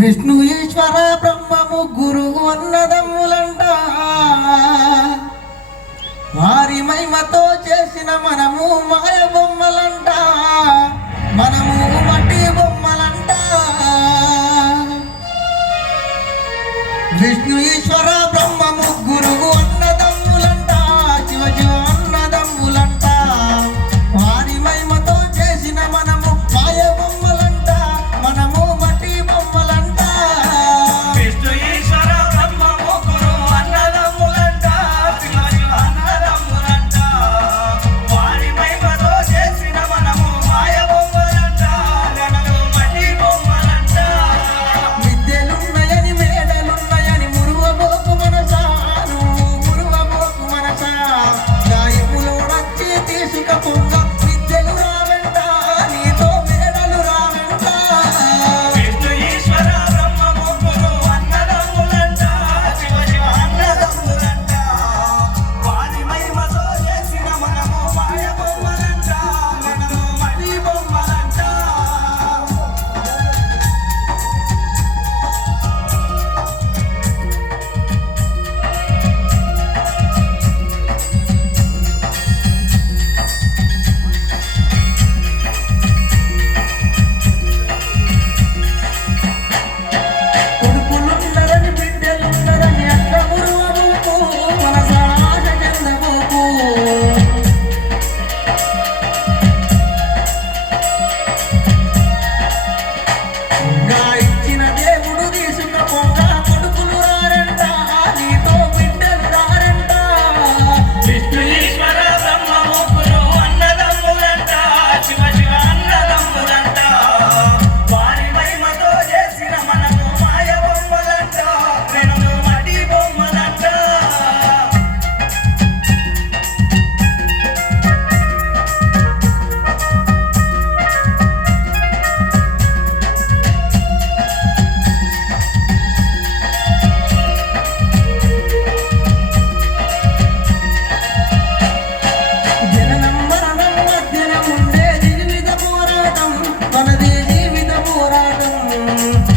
విష్ణు ఈశ్వర బ్రహ్మము గురువు ఉన్నదమ్ములంట. వారి మహిమతో చేసిన మనము మాయ బొమ్మలంట. మనము మట్టి బొమ్మలంట. విష్ణు ఈశ్వర Yeah.